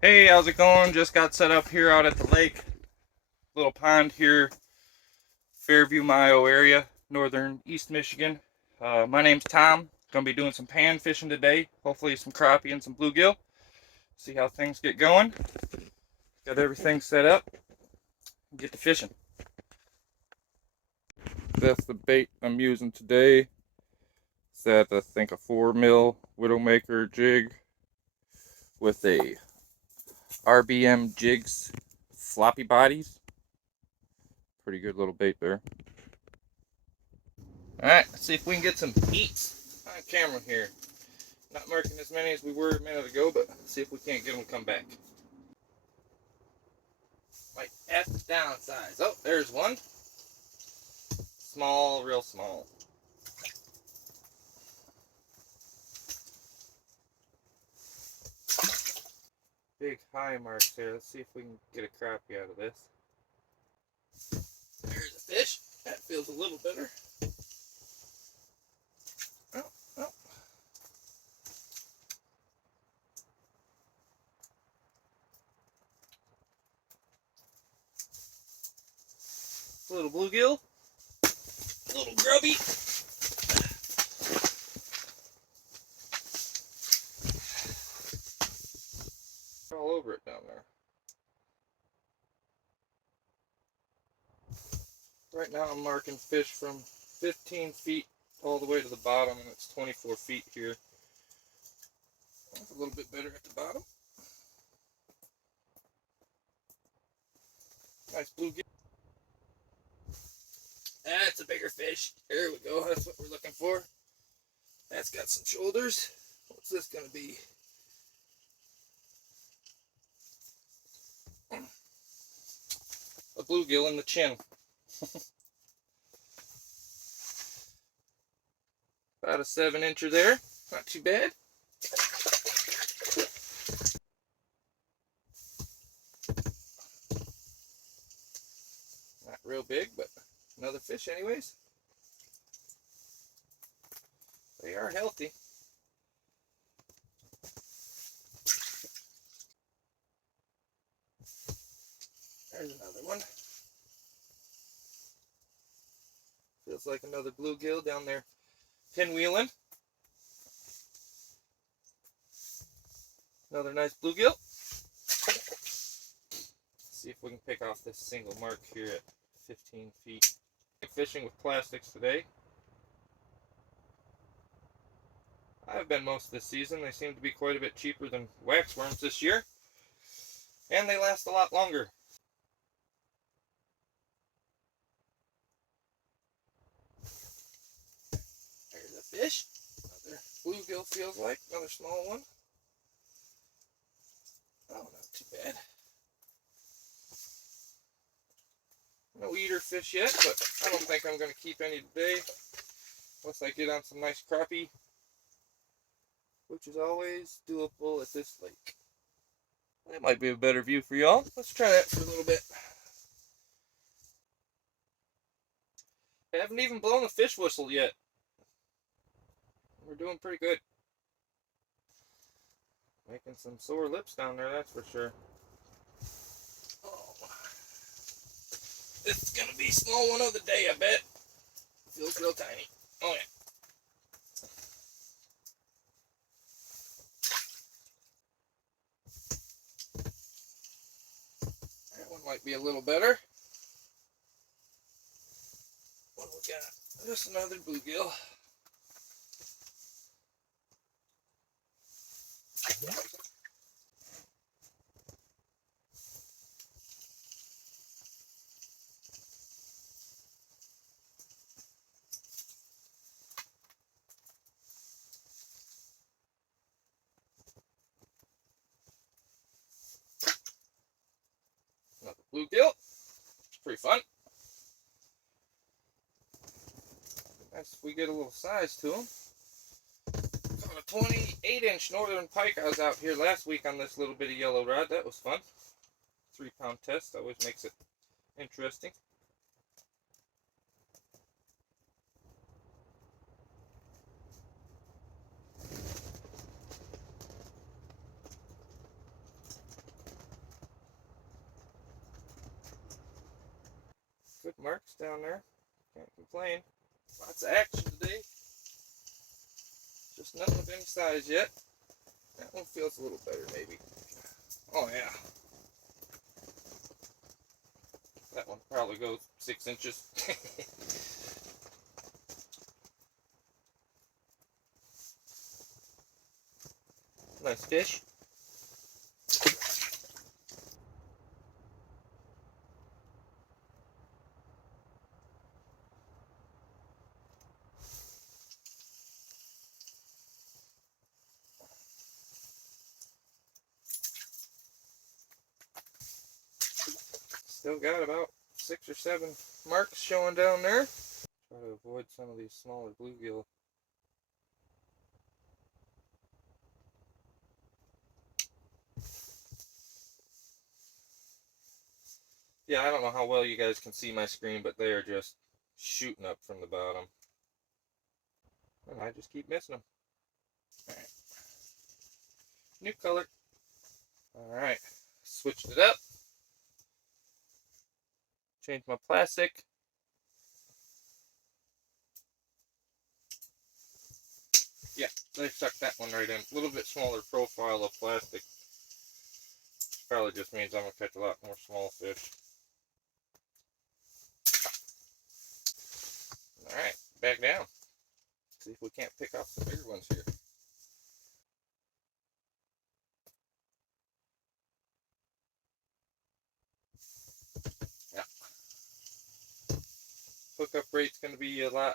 Hey, how's it going? Just got set up here out at the lake. Little pond here, Fairview, Mayo area, northern East Michigan. My name's Tom. Gonna be doing some pan fishing today. Hopefully some crappie and some bluegill. See how things get going. Got everything set up. Get to fishing. That's the bait I'm using today. It's that I think a 4 mil Widowmaker jig with a RBM jigs floppy bodies. Pretty good little bait there. Alright, let's see if we can get some eats on camera here. Not marking as many as we were a minute ago, but let's see if we can't get them to come back. Might F downsize. Oh, there's one. Small, real small. Big high marks there. Let's see if we can get a crappie out of this. There's a fish. That feels a little better. Oh, oh. A little bluegill. A little grubby. All over it down there. Right now I'm marking fish from 15 feet all the way to the bottom, and it's 24 feet here. That's a little bit better at the bottom. Nice bluegill. That's a bigger fish. There we go. That's what we're looking for. That's got some shoulders. What's this going to be? A bluegill in the chin. About a 7-incher there. Not too bad. Not real big, but another fish anyways. They are healthy. There's another one. Feels like another bluegill down there pinwheeling. Another nice bluegill. See if we can pick off this single mark here at 15 feet. Fishing with plastics today. I've been most of this season. They seem to be quite a bit cheaper than wax worms this year. And they last a lot longer. There's a fish. Another bluegill feels like. Another small one. Oh, not too bad. No eater fish yet, but I don't think I'm going to keep any today. Unless I get on some nice crappie, which is always doable at this lake. That might be a better view for y'all. Let's try that for a little bit. I haven't even blown the fish whistle yet. We're doing pretty good. Making some sore lips down there, that's for sure. Oh, this is going to be small one of the day, I bet. Feels real tiny. Oh, yeah. That one might be a little better. What do we got? Just another bluegill. Another bluegill. It's pretty fun. Nice if we get a little size to them. Caught a 28-inch northern pike. I was out here last week on this little bitty yellow rod. That was fun. 3-pound test always makes it interesting. Good marks down there. Can't complain. Lots of action today. Just nothing of any size yet. That one feels a little better maybe. Oh yeah. That one probably goes 6 inches. Nice fish. Still got about 6 or 7 marks showing down there. Try to avoid some of these smaller bluegill. Yeah, I don't know how well you guys can see my screen, but they are just shooting up from the bottom. And I just keep missing them. Alright. New color. Alright. Switched it up. Changed my plastic. Yeah, they sucked that one right in. A little bit smaller profile of plastic. Probably just means I'm going to catch a lot more small fish. Alright, back down. See if we can't pick off some bigger ones here. Yeah. Hookup rate's going to be a lot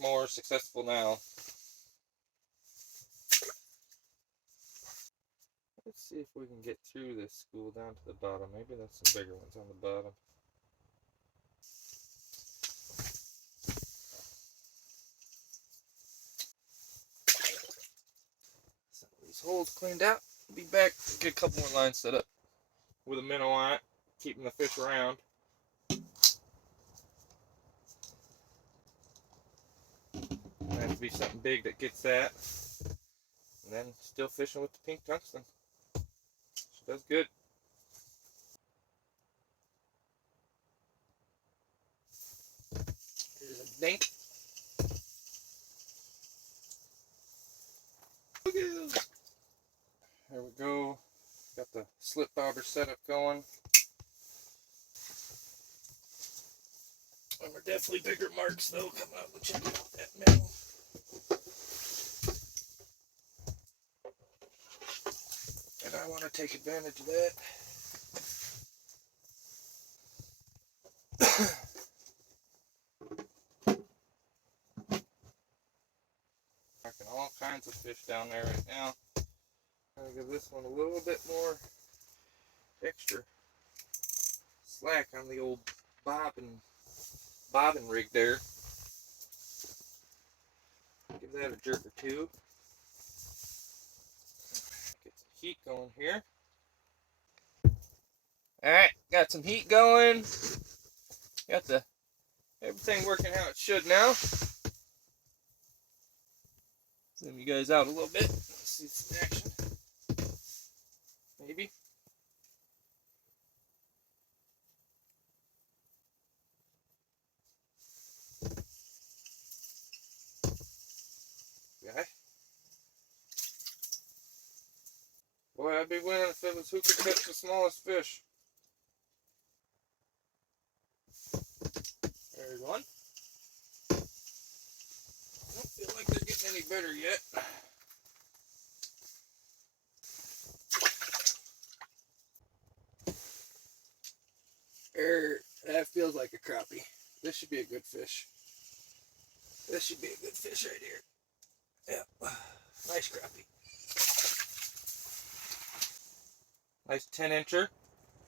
more successful now. Let's see if we can get through this school down to the bottom. Maybe there's some bigger ones on the bottom. Some of these holes cleaned out. Be back, get a couple more lines set up with a minnow on it, keeping the fish around. It has to be something big that gets that. And then still fishing with the pink tungsten. She does good. Here's a dink. There we go. Got the slip bobber setup going. And we're definitely bigger marks though. Come out and check out that minnow. And I want to take advantage of that. Knocking all kinds of fish down there right now. Gonna give this one a little bit more extra slack on the old bobbin rig there. Give that a jerk or two. Get some heat going here. Alright, got some heat going. Got everything working how it should now. Zoom you guys out a little bit. Let's see some action. Maybe. Guy. Boy, I'd be winning if it was who could catch the smallest fish. There's one. Don't feel like they're getting any better yet. That feels like a crappie. This should be a good fish. This should be a good fish right here. Yeah, nice crappie. Nice 10-incher,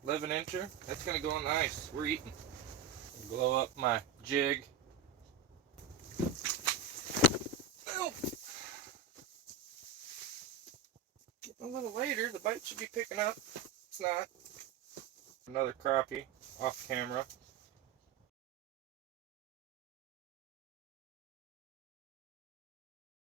11-incher. That's gonna go on the ice. We're eating. Blow up my jig. Well, getting a little later. The bite should be picking up. It's not. Another crappie off camera.